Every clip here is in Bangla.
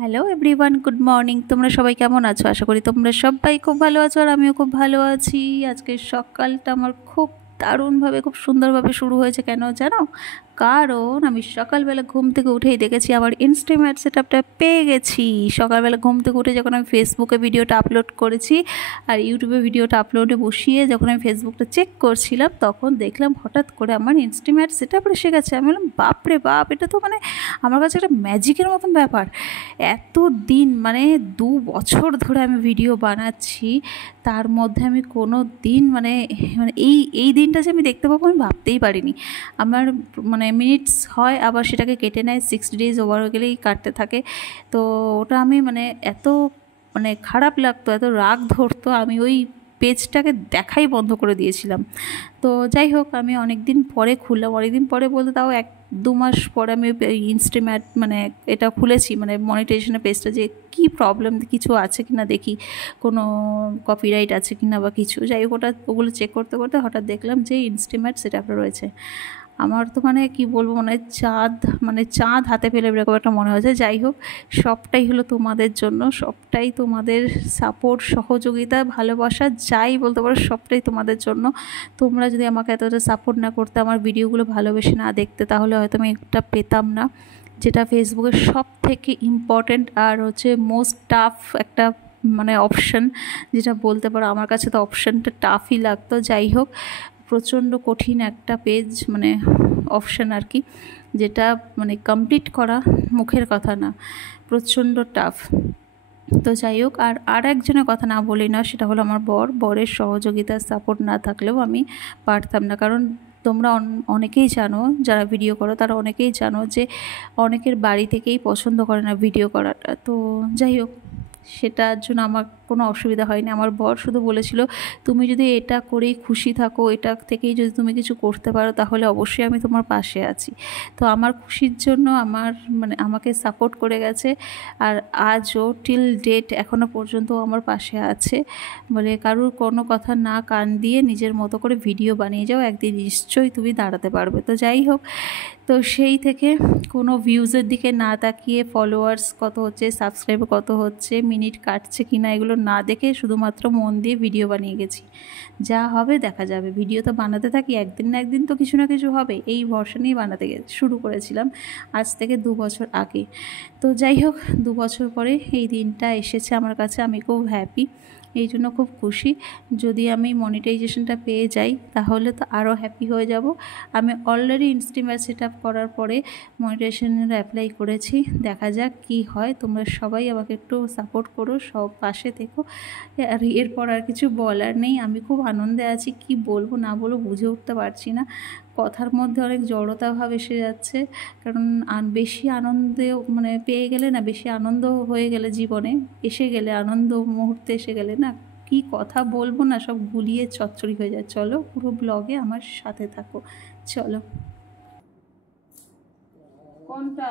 Hello everyone, good morning. তোমরা সবাই কেমন আছো? আশা করি তোমরা সবাই খুব ভালো আছো, আর আমিও খুব ভালো আছি। আজকের সকালটা আমার খুব দারুণভাবে, খুব সুন্দরভাবে শুরু হয়েছে। কেন জানো? কারণ আমি সকালবেলা ঘুম থেকে উঠেই দেখেছি আমার ইনস্টাগ্রাম সেটআপটা পেয়ে গেছি। সকালবেলা ঘুম থেকে উঠে যখন আমি ফেসবুকে ভিডিওটা আপলোড করেছি আর ইউটিউবে ভিডিওটা আপলোডে বসিয়ে যখন আমি ফেসবুকটা চেক করছিলাম, তখন দেখলাম হঠাৎ করে আমার ইনস্টাগ্রাম সেটআপ এসে গেছে। আমি বললাম বাপরে বাপ, এটা তো মানে আমার কাছে একটা ম্যাজিকের মতন ব্যাপার। এত দিন মানে 2 বছর ধরে আমি ভিডিও বানাচ্ছি, তার মধ্যে আমি কোনো দিন মানে মানে এই এই দিনটা যে আমি দেখতে পাবো আমি ভাবতেই পারিনি। আমার মানে মিনিটস হয়, আবার সেটাকে কেটে নেয়, 6 days ওভার হয়ে গেলেই কাটতে থাকে। তো ওটা আমি মানে এত মানে খারাপ লাগতো, এত রাগ ধরতো, আমি ওই পেজটাকে দেখাই বন্ধ করে দিয়েছিলাম। তো যাই হোক, আমি অনেক দিন পরে খুললাম, অনেক দিন পরে বলতে তাও 1-2 মাস পরে আমি ইনস্টাগ্রাম মানে এটা খুলেছি, মানে মনিটাইজেশনের পেজটা, যে কি প্রবলেম কিছু আছে কিনা দেখি, কোনো কপিরাইট আছে কিনা বা কিছু। যাই হোক, ওগুলো চেক করতে করতে হঠাৎ দেখলাম যে ইনস্টাগ্রাম সেটআপটা রয়েছে। আমার তো মানে কি বলবো, মানে চাঁদ হাতে পেলে এরকম একটা মনে হয়েছে। যাই হোক, সবটাই হলো তোমাদের জন্য, সবটাই তোমাদের সাপোর্ট, সহযোগিতা, ভালোবাসা, যাই বলতে পারো সবটাই তোমাদের জন্য। তোমরা যদি আমাকে এতটা সাপোর্ট না করতে, আমার ভিডিওগুলো ভালোবেসে না দেখতে, তাহলে হয়তো আমি একটা পেতাম না, যেটা ফেসবুকের সব থেকে ইম্পর্ট্যান্ট আর হচ্ছে মোস্ট টাফ একটা মানে অপশান, যেটা বলতে পারো আমার কাছে তো অপশানটা টাফই লাগতো। যাই হোক, প্রচণ্ড কঠিন একটা পেজ, মানে অপশান আর কি, যেটা মানে কমপ্লিট করা মুখের কথা না, প্রচণ্ড টাফ। তো যাই হোক, আর একজনের কথা না বলি না, সেটা হলো আমার বরের সহযোগিতা, সাপোর্ট না থাকলেও আমি পারতাম না। কারণ তোমরা অনেকেই জানো, যারা ভিডিও করো তারা অনেকেই জানো যে অনেকের বাড়ি থেকেই পছন্দ করে না ভিডিও করাটা। তো যাই হোক, সেটার জন্য আমার কোনো অসুবিধা হয়নি। আমার বর শুধু বলেছিল, তুমি যদি এটা করেই খুশি থাকো, এটা থেকেই যদি তুমি কিছু করতে পারো, তাহলে অবশ্যই আমি তোমার পাশে আছি। তো আমার খুশির জন্য মানে আমাকে সাপোর্ট করে গেছে, আর আজও টিল ডেট এখনও পর্যন্ত আমার পাশে আছে। বলে কারুর কোনো কথা না কান দিয়ে নিজের মতো করে ভিডিও বানিয়ে যাও, একদিন নিশ্চয়ই তুমি দাঁড়াতে পারবে। তো যাই হোক, তো সেই থেকে কোনো ভিউজের দিকে না তাকিয়ে, ফলোয়ার্স কত হচ্ছে, সাবস্ক্রাইবার কত হচ্ছে, মিনিট কাটছে কিনা, এগুলো না দেখে শুধুমাত্র মন দিয়ে ভিডিও বানিয়ে গেছি। যা হবে দেখা যাবে, ভিডিও তো বানাতে থাকি, একদিন না একদিন তো কিছু না কিছু হবে, এই ভরসা নিয়ে বানাতে শুরু করেছিলাম আজ থেকে 2 বছর আগে। তো যাই হোক, 2 বছর পরে এই দিনটা এসেছে আমার কাছে, আমি খুব হ্যাপি, এই জন্য খুব খুশি। যদি আমি মনিটাইজেশনটা পেয়ে যাই তাহলে তো আরও হ্যাপি হয়ে যাব। আমি অলরেডি ইনস্টাগ্রাম সেটআপ করার পরে মনিটাইজেশনের অ্যাপ্লাই করেছি, দেখা যাক কি হয়। তোমরা সবাই আমাকে একটু সাপোর্ট করো, সব পাশে থেকো। আর এরপর আর কিছু বলার নেই, আমি খুব আনন্দে আছি, কি বলবো না বলবো বুঝে উঠতে পারছি না। কথার মধ্যে অনেক জড়তা ভাব এসে যাচ্ছে, কারণ বেশি আনন্দে মানে পেয়ে গেলে না, বেশি আনন্দ হয়ে গেলে জীবনে এসে গেলে, আনন্দ মুহূর্তে এসে গেলে না, কি কথা বলবো না, সব গুলিয়ে চচ্চড়ি হয়ে যায়। চলো পুরো ব্লগে আমার সাথে থাকো, চলো। কোনটা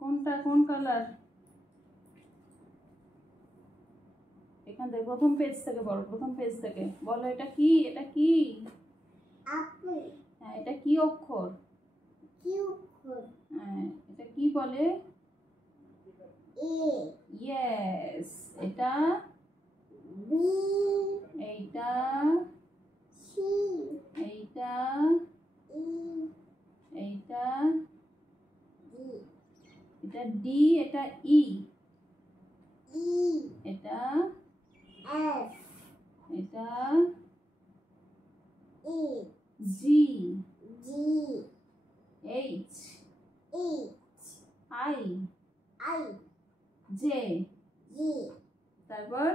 কোনটা কোন কালার? এখান থেকে প্রথম পেজ থেকে বলো, প্রথম পেজ থেকে বলো, এটা কি, এটা কি? হ্যাঁ, এটা কি অক্ষর? হ্যাঁ, এটা কি বলে? ইয়েস। এটা এইটা এইটা এইটা এটা ডি, এটা ই, এটা এটা জি, এইচ, আই, জে। তারপর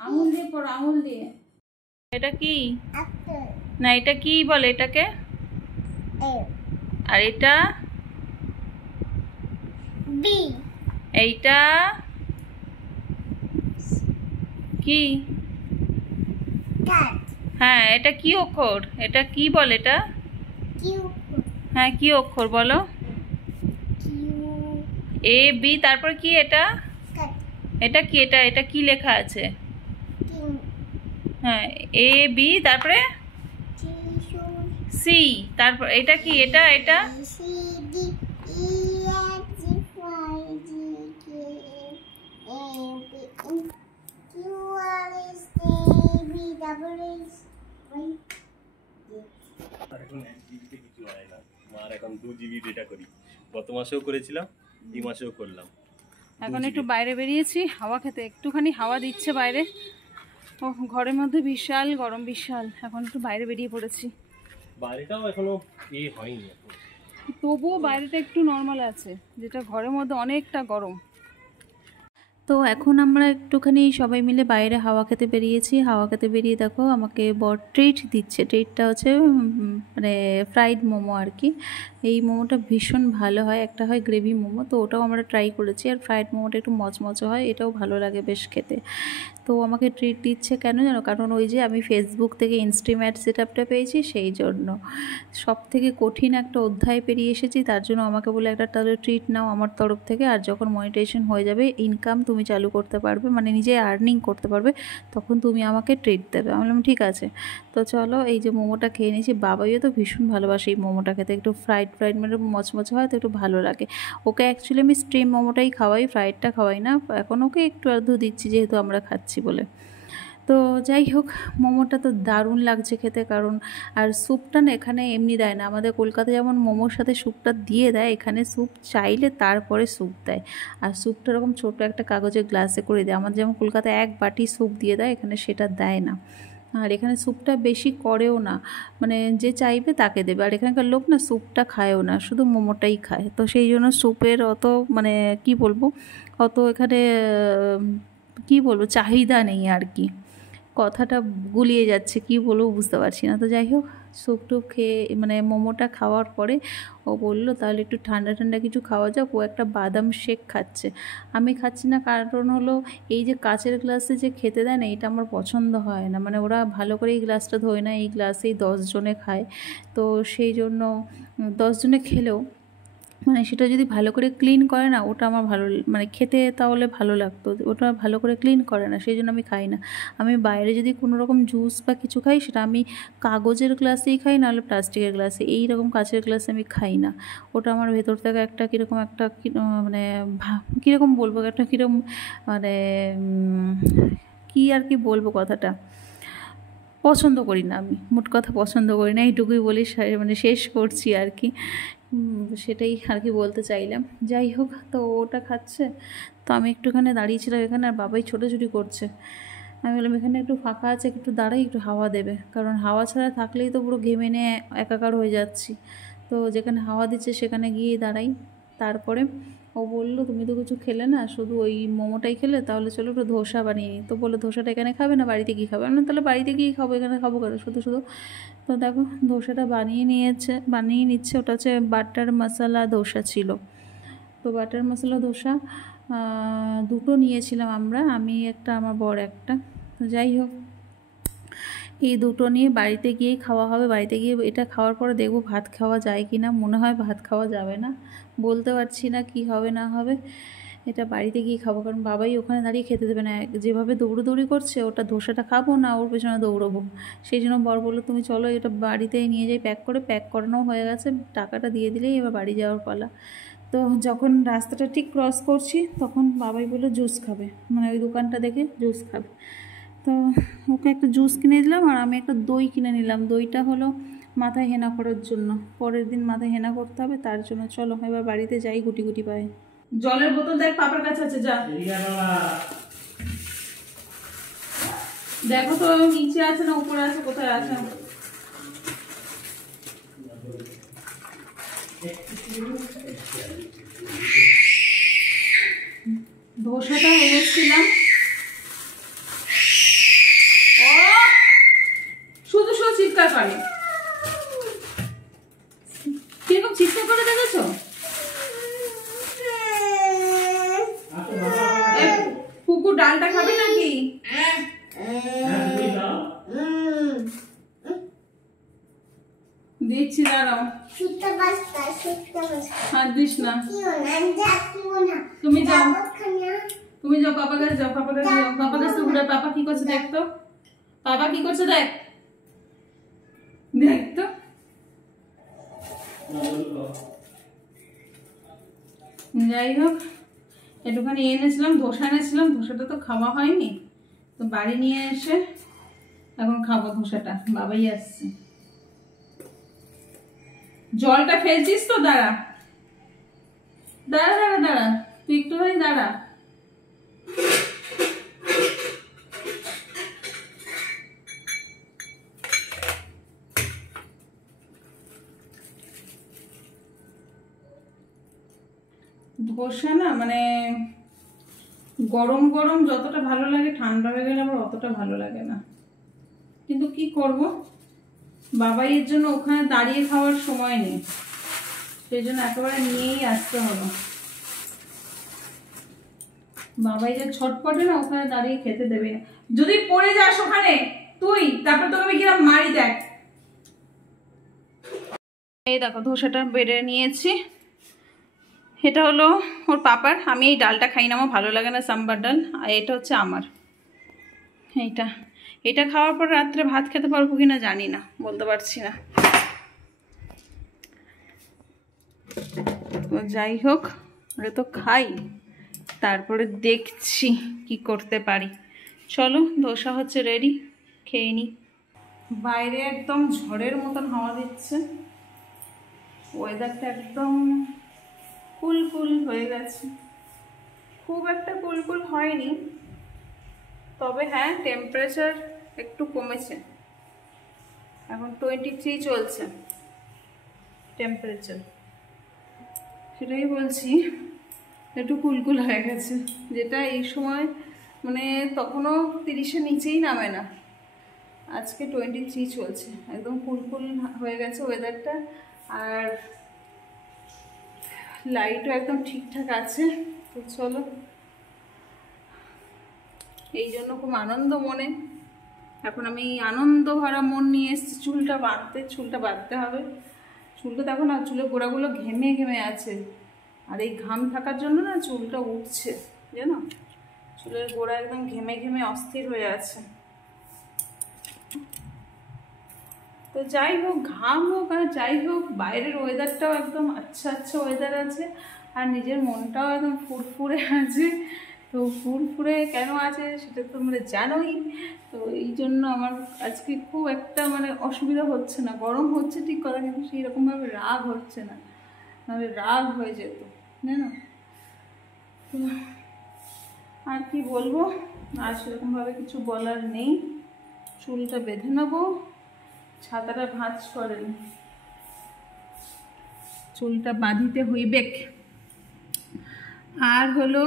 আঙুল দিয়ে পড়ো, আঙুল দিয়ে। এটা কি? না, এটা কি বলে এটাকে? আর এটা বি, এইটা কি? হ্যাঁ, এটা কি অক্ষর? এটা কি বলে এটা? হ্যাঁ, কি অক্ষর বলো? এ বি, তারপর কি এটা? এটা কি? এটা কি লেখা আছে? হ্যাঁ, এ বি, তারপরে সি, তারপর এটা কি? এটা এখন 1 GB কিছু হয় না, আর এখন 2 GB ডেটা করি। গত মাসেও করেছিলাম, এই মাসেও করলাম। এখন একটু বাইরে বেরিয়েছি হাওয়া খেতে, একটুখানি হাওয়া দিচ্ছে বাইরে। ও ঘরের মধ্যে বিশাল গরম, বিশাল। এখন একটু বাইরে বেরিয়ে পড়েছি। বাইরেটাও এখনো হয়নি, তবুও বাইরেটা একটু নর্মাল আছে, যেটা ঘরের মধ্যে অনেকটা গরম। তো এখন আমরা একটুখানি সবাই মিলে বাইরে হাওয়া খেতে বেরিয়েছি। হাওয়া খেতে বেরিয়ে দেখো আমাকে বর ট্রিট দিচ্ছে। ট্রিটটা হচ্ছে মানে ফ্রাইড মোমো আর কি। এই মোমোটা ভীষণ ভালো হয়, একটা হয় গ্রেভি মোমো, তো ওটাও আমরা ট্রাই করেছি। আর ফ্রাইড মোমোটা একটু মচমচে হয়, এটাও ভালো লাগে বেশ খেতে। তো আমাকে ট্রিট দিচ্ছে কেন জানো? কারণ ওই যে আমি ফেসবুক থেকে ইনস্টিম্যাট সেটআপটা পেয়েছি, সেই জন্য। সব থেকে কঠিন একটা অধ্যায় পেরিয়ে এসেছি, তার জন্য আমাকে বলে একটা তাহলে ট্রিট নাও আমার তরফ থেকে, আর যখন মনিটাইজেশন হয়ে যাবে, ইনকাম তুমি চালু করতে পারবে, মানে নিজে আর্নিং করতে পারবে, তখন তুমি আমাকে ট্রিট দেবে। আমি বললাম ঠিক আছে। তো চলো, এই যে মোমোটা খেয়ে নিয়েছি। বাবাইও তো ভীষণ ভালোবাসে এই মোমোটা খেতে, একটু ফ্রাইড মানে মচমচে হয় তো একটু ভালো লাগে। ওকে অ্যাকচুয়ালি আমি স্টিম মোমোটাই খাওয়াই, ফ্রাইডটা খাওয়াই না। এখন ওকে একটু আধটু দিচ্ছি যেহেতু আমরা খাচ্ছি বলে। তো যাই হোক, মোমোটা তো দারুণ লাগছে খেতে। কারণ আর স্যুপটা না এখানে এমনি দেয় না, আমাদের কলকাতায় যেমন মোমোর সাথে স্যুপটা দিয়ে দেয়, এখানে স্যুপ চাইলে তারপরে স্যুপ দেয়। আর স্যুপটা এরকম ছোটো একটা কাগজের গ্লাসে করে দেয়। আমাদের যেমন কলকাতায় 1 বাটি স্যুপ দিয়ে দেয়, এখানে সেটা দেয় না। আর এখানে স্যুপটা বেশি করেও না, মানে যে চাইবে তাকে দেবে। আর এখানকার লোক না স্যুপটা খায়ও না, শুধু মোমোটাই খায়। তো সেই জন্য স্যুপের অত মানে কি বলবো, অত এখানে কি বলবো চাহিদা নেই আর কি। কথাটা গুলিয়ে যাচ্ছে, কি বলবো বুঝতে পারছি না। তো যাই হোক, স্যুপ টুপ খেয়ে মানে মোমোটা খাওয়ার পরে ও বললো তাহলে একটু ঠান্ডা ঠান্ডা কিছু খাওয়া যাক। ও একটা বাদাম শেক খাচ্ছে, আমি খাচ্ছি না। কারণ হলো এই যে কাচের গ্লাসে যে খেতে দেয় না, এটা আমার পছন্দ হয় না। মানে ওরা ভালো করে এই গ্লাসটা ধোয় না, এই গ্লাসেই 10 জনে খায়। তো সেই জন্য 10 জনে খেলেও মানে সেটা যদি ভালো করে ক্লিন করে না, ওটা আমার ভালো মানে খেতে তাহলে ভালো লাগতো। ওটা ভালো করে ক্লিন করে না, সেই জন্য আমি খাই না। আমি বাইরে যদি কোনো রকম জুস বা কিছু খাই, সেটা আমি কাগজের গ্লাসেই খাই, নাহলে প্লাস্টিকের গ্লাসে। এই রকম কাচের গ্লাসে আমি খাই না। ওটা আমার ভেতর থেকে একটা কীরকম একটা মানে কীরকম বলবো, একটা কীরকম মানে কী আর কি বলবো, কথাটা পছন্দ করি না। আমি মোট কথা পছন্দ করি না, এইটুকুই বলি, মানে শেষ করছি আর কি। সেটাই আর কি বলতে চাইলাম। যাই হোক, তো ওটা খাচ্ছে, তো আমি একটুখানি দাঁড়িয়েছিলাম এখানে, আর বাবাই ছোটাছুটি করছে। আমি বললাম এখানে একটু ফাঁকা আছে, একটু দাঁড়াই, একটু হাওয়া দেবে। কারণ হাওয়া ছাড়া থাকলেই তো পুরো ঘেমে নিয়ে একাকার হয়ে যাচ্ছি। তো যেখানে হাওয়া দিচ্ছে সেখানে গিয়ে দাঁড়াই। তারপরে ও বললো তুমি তো কিছু খেলে না, শুধু ওই মোমোটাই খেলে, তাহলে চলো একটু ধোসা বানিয়ে নিই। তো বললো ধোসাটা এখানে খাবে না, বাড়িতে গিয়ে খাবে? আমি তাহলে বাড়িতে গিয়েই খাবো, এখানে খাবো কেন শুধু শুধু। তো দেখো ধোসাটা বানিয়ে নিচ্ছে। ওটা হচ্ছে বাটার মশলা ধোসা ছিল। তো বাটার মশলা ধোসা দুটো নিয়েছিলাম আমরা, আমি একটা, আমার বর একটা। তো যাই হোক, এই দুটো নিয়ে বাড়িতে গিয়েই খাওয়া হবে। বাড়িতে গিয়ে এটা খাওয়ার পরে দেখবো ভাত খাওয়া যায় কি না। মনে হয় ভাত খাওয়া যাবে না, বলতে পারছি না কি হবে না হবে। এটা বাড়িতে গিয়ে খাবো, কারণ বাবাই ওখানে দাঁড়িয়ে খেতে দেবে না। যেভাবে দৌড়োদৌড়ি করছে, ওটা ধোসাটা খাবো না ওর পেছনে দৌড়বো। সেই জন্য বর বললো তুমি চলো এটা বাড়িতেই নিয়ে যাই প্যাক করে। প্যাক করানো হয়ে গেছে, টাকাটা দিয়ে দিলেই এবার বাড়ি যাওয়ার পালা। তো যখন রাস্তাটা ঠিক ক্রস করছি, তখন বাবাই বললো জুস খাবে, মানে ওই দোকানটা দেখে জুস খাবে। তো ওকে একটা জুস কিনে দিলাম, আর আমি একটা দই কিনে নিলাম। দইটা হলো মাথায় হেনা করার জন্য, পরের দিন মাথায় হেনা করতে হবে, তার জন্য। চলো এবার বাড়িতে যাই গুটি গুটি পায়ে। জলের বোতল দেখ পাপার কাছে আছে, যা দেখো তো নিচে আছে না উপরে আছে, কোথায় আছে। ধোসাটা এনেছিলাম, শুধু শুধু চিৎকার করে। কিরকম চিৎকার করে দেখেছো? কুকুর ডালটা খাবে নাকি? দিচ্ছি, দাঁড়াও। হাত দিস না, তুমি যাও, তুমি যাও পাপা কাছে যাও, পাপা কাছে যাও, পাপা কাছে ঘুরে। পাপা কি করছে দেখ তো, পাপা কি করছে দেখ, দেখ তো। যাই হোক, একটুখানি এনেছিলাম, ধোসা এনেছিলাম, ধোসাটা তো খাওয়া হয়নি। তো বাড়ি নিয়ে এসে এখন খাবো ধোসাটা, বাবাই আসছে। জলটা ফেলছিস তো? দাঁড়া দাঁড়া দাঁড়া দাঁড়া, তুই একটু ভাই দাঁড়া। ধোসা না মানে গরম গরম যতটা ভালো লাগে, ঠান্ডা হয়ে গেলে আবার অতটা ভালো লাগে না। কিন্তু কি করব, বাবাইয়ের জন্য ওখানে দাঁড়িয়ে খাওয়ার সময় নেই, সেই জন্য একেবারে নিয়েই আসতে হলো। বাবাই যে ছটপটে না, ওখানে দাঁড়িয়ে খেতে দেবে না। যদি পড়ে যাস ওখানে তুই, তারপর তোকে আমি কিরম মারি দেখ। এই দেখো ধোসাটা বেড়ে নিয়েছি। এটা হলো ওর পাপার, আমি এই ডালটা খাই না, আমার ভালো লাগে না সাম্বার ডাল। আর এটা হচ্ছে আমার। এটা খাওয়ার পর রাত্রে ভাত খেতে পারবো কিনা জানি না, বলতে পারছি না। তো যাই হোক, ওটা তো খাই, তারপরে দেখছি কি করতে পারি। চলো, ধোসা হচ্ছে রেডি, খেয়ে নিই। বাইরে একদম ঝড়ের মতন হাওয়া দিচ্ছে, ওয়েদারটা একদম কুলকুল হয়ে গেছে। খুব একটা কুলকুল হয়নি, তবে হ্যাঁ টেম্পারেচার একটু কমেছে। এখন 23 চলছে টেম্পারেচার, সেটাই বলছি একটু কুলকুল হয়ে গেছে। যেটা এই সময় মানে তখনও 30-এর নিচেই নামে না, আজকে 23 চলছে, একদম কুলকুল হয়ে গেছে ওয়েদারটা। আর লাইটও একদম ঠিকঠাক আছে। তো চলো, এই জন্য খুব আনন্দ মনে। এখন আমি আনন্দ ভরা মন নিয়ে এসেছি চুলটা বাঁধতে হবে। চুলটা দেখো না, চুলের গোড়াগুলো ঘেমে ঘেমে আছে, আর এই ঘাম থাকার জন্য না চুলটা উঠছে, জানো, চুলের গোড়া একদম ঘেমে ঘেমে অস্থির হয়ে আছে। তো যাই হোক, ঘাম হোক আর যাই হোক, বাইরের ওয়েদারটাও একদম আচ্ছা আচ্ছা ওয়েদার আছে, আর নিজের মনটাও একদম ফুরফুরে আছে। তো ফুরফুরে কেন আছে সেটা তো তোমরা জানোই। তো এই জন্য আমার আজকে খুব একটা মানে অসুবিধা হচ্ছে না। গরম হচ্ছে ঠিক কথা, কিন্তু সেই রকমভাবে রাগ হচ্ছে না, নাহলে রাগ হয়ে যেত, জানো। তো আর কি বলবো, আর সেরকমভাবে কিছু বলার নেই। চুলটা বেঁধে নেবো, ছাতাটা ভাঁজ করেন, চুলটা বাঁধিতে হইবে। আর হলো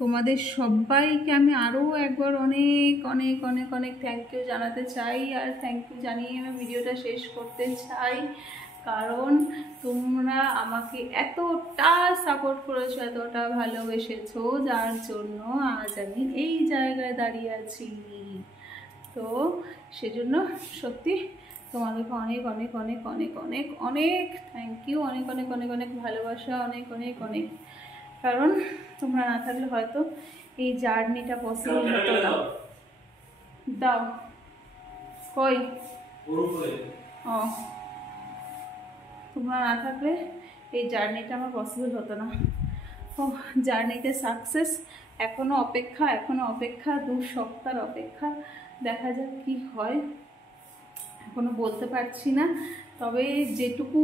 তোমাদের সবাইকে আমি আরও একবার অনেক অনেক অনেক অনেক থ্যাংক ইউ জানাতে চাই। আর থ্যাংক ইউ জানিয়ে আমি ভিডিওটা শেষ করতে চাই, কারণ তোমরা আমাকে এতটা সাপোর্ট করেছো, এতটা ভালোবেসেছো, যার জন্য আজ আমি এই জায়গায় দাঁড়িয়ে আছি। তো সেজন্য সত্যি তোমাদেরকে অনেক অনেক অনেক অনেক অনেক অনেক থ্যাংক ইউ, অনেক অনেক অনেক অনেক ভালোবাসা, অনেক অনেক অনেক। কারণ তোমরা না থাকলে হয়তো এই জার্নিটা পসিবল হতো না। দাও কই, ও, তোমরা না থাকলে এই জার্নিটা আমার পসিবল হতো না। ও, জার্নিতে সাকসেস, এখনও অপেক্ষা 2 সপ্তাহ অপেক্ষা, দেখা যাক কি হয়, এখনও বলতে পারছি না। তবে যেটুকু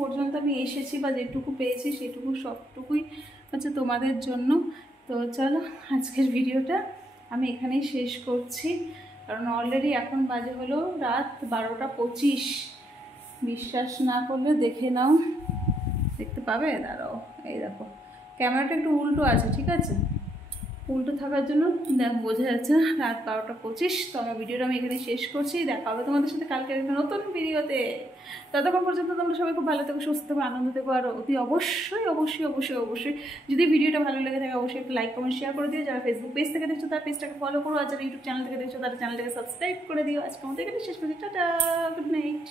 পর্যন্ত আমি এসেছি বা যেটুকু পেয়েছি সেটুকু সবটুকুই হচ্ছে তোমাদের জন্য। তো চলো, আজকের ভিডিওটা আমি এখানেই শেষ করছি, কারণ অলরেডি এখন বাজে হলো রাত 12টা 25। বিশ্বাস না করলে দেখে নাও, দেখতে পাবে, দাঁড়াও, এই দেখো ক্যামেরাটা একটু উল্টো আছে, ঠিক আছে, উল্টো থাকার জন্য বোঝা যাচ্ছে না, রাত 12টা 25। তো আমার ভিডিওটা আমি এখানে শেষ করছি, দেখা হবে তোমাদের সাথে কালকে একটা নতুন ভিডিওতে। ততক্ষণ পর্যন্ত তোমরা সবাই খুব ভালো থেকো, সুস্থ থেকো, আনন্দ থেকো। আর অতি অবশ্যই অবশ্যই অবশ্যই অবশ্যই যদি ভিডিওটা ভালো লেগে থাকে অবশ্যই একটু লাইক কমেন্ট শেয়ার করে দিও। যারা ফেসবুক পেজ থেকে দেখছো তার পেজটাকে ফলো করো, আর যারা ইউটিউব চ্যানেল থেকে দেখছো তার চ্যানেলটাকে সাবস্ক্রাইব করে দিও। আজকে আমাদের এখানে শেষ করছি, টাটা, গুড নাইট।